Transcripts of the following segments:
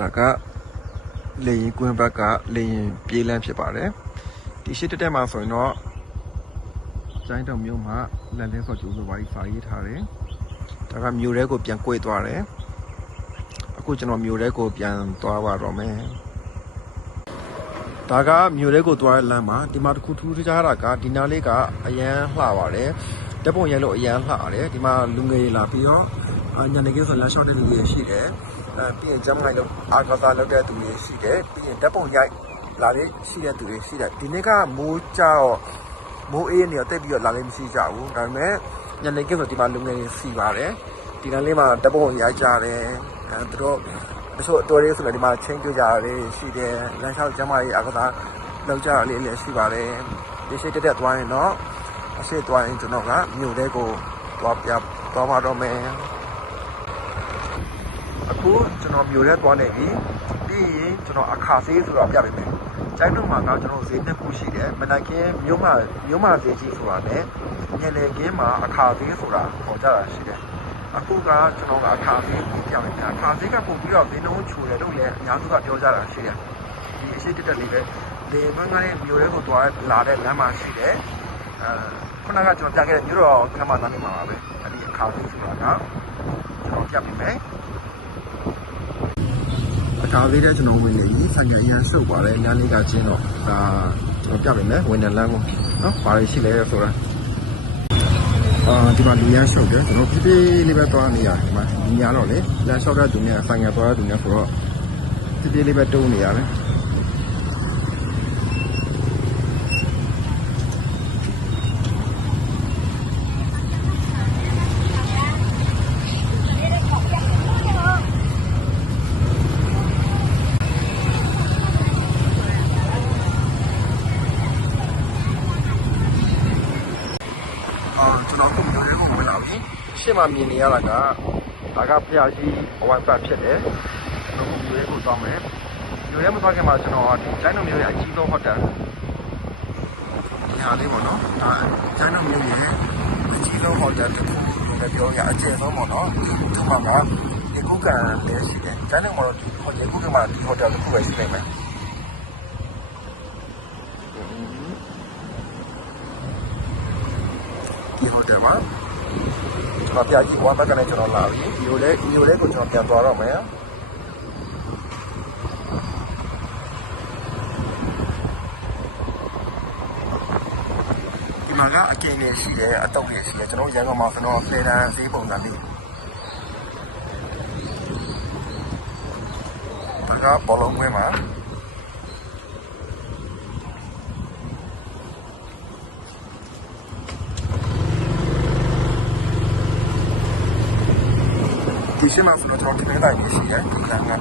ဒါကလေရင်ကွင်းဘက်ကလေရင်ပြေးလန်းဖြစ်ပါတယ်ဒီရှိတက်မှာဆိုရင်တော့ကျိုင်းတောင်မြို့မှာလန်လင်းစော်ကျိုးလိုပါကြီးစာရေးထားတယ်ဒါကမြို့ထဲကိုပြန်ကွေ့သွားတယ်အခုကျွန်တော်မြို့ထဲကိုပြန်သွားပါတော့မယ်ဒါကမြို့ထဲကိုသွားတဲ့လမ်းမှာဒီမှာတစ်ခုထူးခြားတာကဒီနားလေးကအရန်လှပါတယ်တက်ပုံရိုက်လို့အရန်လှတယ်ဒီမှာလူငယ်လာပြီးတော့ညနေခင်းဆိုလမ်းလျှောက်တဲ့လူတွေရှိတယ်ပြီးရင်ကျမ်းမိုင်လို့အာကစားလုပ်တဲ့သူတွေရှိတယ်ပြီးရင်တက်ပုံရိုက်လာလေးရှိတဲ့သူတွေရှိတယ်ဒီနေ့ကမိုးကြောက်မိုးအေးနေတော့တက်ပြီးတော့လာလေးမရှိကြဘူးဒါပေမဲ့ညနေခင်းဆိုဒီမှာလူငယ်တွေစီပါတယ်ဒီနားလေးမှာတက်ပုံရိုက်ကြတယ်သူတို့အစိုးတော်ရေးဆိုတော့ဒီမှာချင်းပြကြရတယ်ရှိတယ်လမ်းလျှောက်ကျမ်းမာရေးအာကစားလုပ်ကြရလေးလည်းရှိပါတယ်ဒီရှိတက်သွားရင်တော့အရှိသွားရင်ကျွန်တော်ကမြို့ထဲကိုသွားပါတော့မယ်အခုကျွန်တော်မြို့ထဲသွားနေပြီပြီးရင်ကျွန်တော်အခါဈေးဆိုတော့ပြပေးမယ်ကျိုင်းတို့မှာကကျွန်တော်ဈေးနှစ်ခုရှိတယ်မနက်ခင်းမြို့မှာဈေးကြီးဆိုတာနဲ့ညနေခင်းမှာအခါဈေးဆိုတာပေါ်ကြတာရှိတယ်အခုကကျွန်တော်ကအခါဈေးပြပေးမယ်အခါဈေးကပုံပြီးတော့ဈေးနှုန်းချိုတယ်လို့လည်းအများစုကပြောကြတာရှိတယ်ဒီအရှိတက်လေးပဲလေဘန်းကလည်းမြို့ထဲကိုသွားလာတဲ့လမ်းမှာရှိတယ်ခုနကကျွန်တော်ပြခဲ့တဲ့မြို့တော်ခမ်းမသားနေမှာပါပဲအဲ့ဒီအခါဈေးဆိုတာကကျွန်တော်ပြပေးမယ်အခါလေးတဲ့ကျွန်တော်ဝင်နေပြီဆိုင်ရရန်စုပ်ပါတယ်ညနေကချင်းတော့ဒါကျွန်တော်ပြပေးမယ်ဝင်နေလမ်းကိုနော်ဘာလို့ရှိလဲဆိုတာဒီမှာလူရန်ရှုပ်တယ်ကျွန်တော်ပြပြလေးပဲသွားနေရတယ်ဒီမှာဒီညတော့လေလမ်းလျှောက်တဲ့သူများဆိုင်ရသွားတဲ့သူများဆိုတော့ပြပြလေးပဲတုံးနေရတယ်ကျွန်တော်တို့မျိုးတွေကိုဝင်လာပြီရှေ့မှာမြင်နေရတာကဒါကဖျားကြီးအဝိုင်းပတ်ဖြစ်တယ်ကျွန်တော်မျိုးတွေကိုသွားမယ်မျိုးရဲမသွားခင်မှာကျွန်တော်ဒီကျိုင်းတော်မျိုးရဲ့အကြီးဆုံးဟိုတယ်ဒီဟာလေးပေါ့နော်ဒါကျိုင်းတော်မျိုးရဲ့အကြီးဆုံးဟိုတယ်တစ်ခုလည်းပြောရအကျယ်ဆုံးပေါ့နော်ဒီမှာကဒီကုကန်လည်းရှိတယ်ကျိုင်းတော်မှာဒီဟိုတယ်ကုကန်မှာဒီဟိုတယ်တစ်ခုပဲရှိနေမယ်ဒီဟိုတယ်မှာကျွန်တော်ပြကြည့်ဝမ်းဘက်ကနေကျွန်တော်လာပြီမြို့လဲကိုကျွန်တော်ပြန်သွားတော့မယ်ဒီမှာကအကျဉ်းနေရှိတယ်အတုပ်နေရှိတယ်ကျွန်တော်ရန်ကုန်မှာဆိုတော့လေတန်းဈေးပုံစံလေးဒါကဘောလုံးပွဲမှာဒီရှင်းမှာဆိုတော့ကျွန်တော်ဒီနေ့တိုင်းရှိတယ်ဒီကံကကျွန်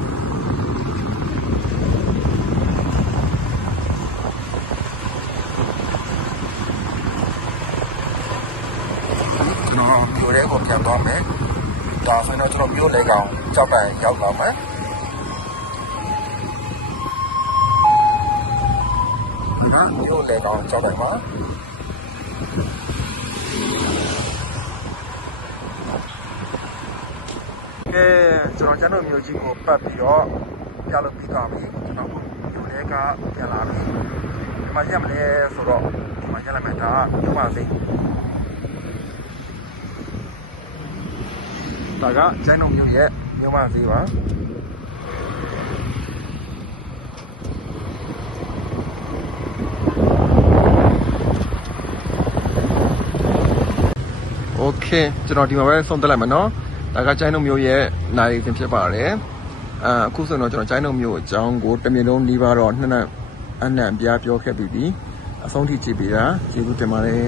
တော်မြို့ရဲကိုပြန်သွားမယ်ဒါဆိုရင်တော့ကျွန်တော်မြို့လေကောင်ကြောက်ပံရောက်လာမယ်ဒါမြို့လေကောင်ကြောက်ပံမှာကျွန်တော်ကျန်တော်မျိုးကြီးကိုပတ်ပြီးတော့ပြလုပ်ပြီးသွားပြီကျွန်တော်မျိုးလဲကပြန်လာပြီဒီမှာရက်မလဲဆိုတော့ဒီမှာရက်လိုက်မယ်ဒါမြို့မစိဒါကကျန်တော်မျိုးရဲ့မြို့မစိပါโอเคကျွန်တော်ဒီမှာပဲဆုံးသက်လိုက်မယ်နော်ဒါကကျိုင်းတို့မျိုးရဲ့နိုင်ရင်ဖြစ်ပါတယ်အခုဆိုတော့ကျွန်တော်ကျိုင်းတို့မျိုးအကြောင်းကိုတမြင်လုံးနှီးပါတော့နှစ်နက်အနှံ့ပြပြောခဲ့ပြီးပြီအဆုံးထိကြည့်ပေးတာကျေးဇူးတင်ပါတယ်